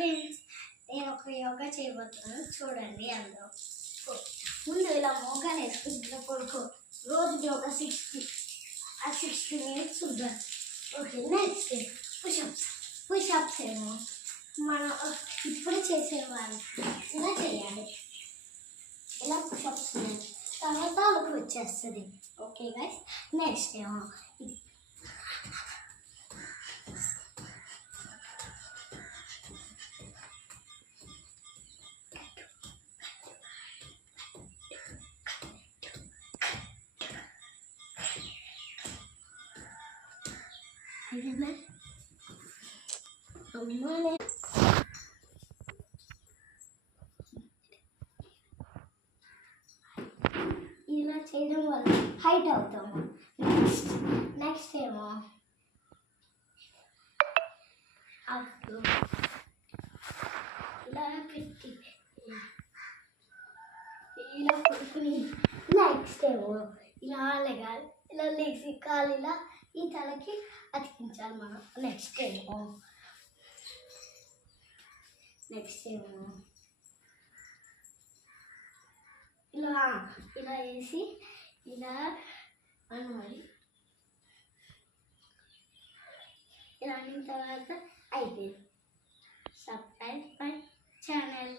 Friends, నేను ఒక యోగా చేయబోతున్నాను, చూడండి. అందులో ముందు ఇలా మోగాలు వేసుకుంటున్న కొడుకు రోజు యోగా 60 మినిట్స్ ఉంటుంది. ఓకే, నెక్స్ట్ పుషప్స్ ఏమో మనం ఇప్పుడు చేసేవాళ్ళు ఇలా చేయాలి. ఇలా పుషప్స్ తర్వాత వాళ్ళకి వచ్చేస్తుంది. ఓకే గైస్, నెక్స్ట్ ఏమో ఇది ఇలా చేయడం వల్ల హైట్ అవుతాము. నెక్స్ట్ ఏమో అప్పుడు ఇలా పెట్టి ఇలా పడుకుని నెక్స్ట్ ఏమో ఇలా లెగాలి. ఇలా లేచి కాలు ఇలా ఈ తలకి అతికించాలి మనం. నెక్స్ట్ ఏమో ఇలా వేసి ఇలా అనవాలి. ఇలా అయిన తర్వాత అయిపోయింది. Subscribe my channel.